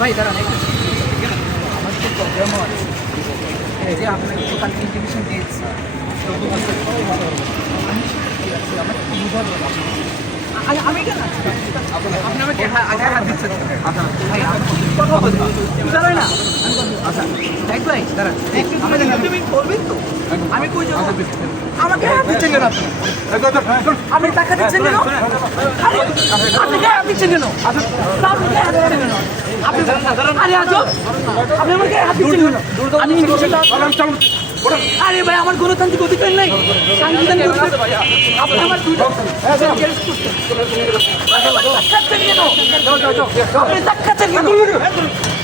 ভাই দাঁড়ান আমার তো প্রবলেমও আছে এই যে আপনাকে তো কালকে ইন্টিমেশন দিয়েছি আমি কেন আপনি আমাকে আগে হাত দিচ্ছেন ভাই কথা বলবো দাঁড়াই না আচ্ছা এক ভাই দাঁড়ান তুমি বলবেন তো আমি কই যাবো আমাকে হাত দিচ্ছেন কেন আপনি টাকা দিচ্ছেন কেন আপনি হাত দিচ্ছেন কেন আপনি আরে আজব আপনি আমাকে হাত দিচ্ছেন কেন আমি আরে ভাই আমার গণতান্ত্রিক অধিকার নাই সাংবিধানিক অধিকার আপনি আমার দুটো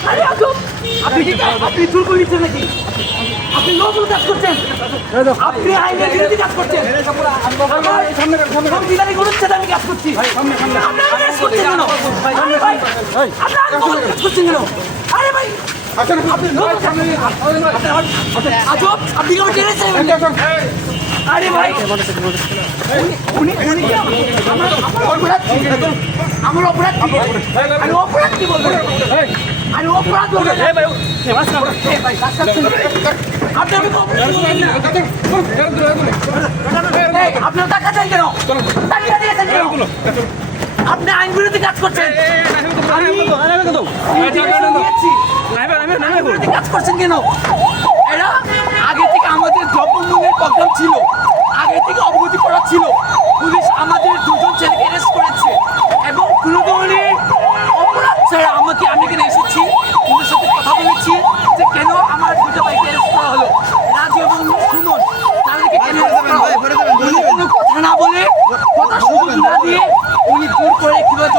আরে আজব আপনি চুল করে নিচ্ছেন নাকি আপনি নতুন কাজ করছেন আপনি আইনের বিরোধী কাজ করছেন সংবিধানিক অনুচ্ছেদে আমি কাজ করছি আপনারা কাজ করছেন কেন আপনারা কাজ করছেন কেন আরে ভাই আপনি আজব আপনি কেমন টেনেছেন আরে ভাই আমার অপরাধ আমি অপরাধ কি বলবো আমি অপরাধ বলবো আপনার টাকা চাই কেন আপনি আইন বিরোধী কাজ করছেন কাজ করছেন কেন এরা আগে থেকে আমাদের দ্রব্যমূল্যের প্রোগ্রাম ছিল আগে থেকে অবগতি করা ছিল পুলিশ আমাদের দুজন ছেলেকে অ্যারেস্ট করেছে এবং কোনো ধরনের অপরাধ ছাড়া আমি এখানে এসেছি পুলিশের সাথে কথা বলেছি যে কেন আমার দুটো বাইকে অ্যারেস্ট করা হলো রাজু এবং সুমন তাদেরকে কেন উনি কোনো কথা না বলে কথা সুযোগ না দিয়ে উনি জোর করে কিভাবে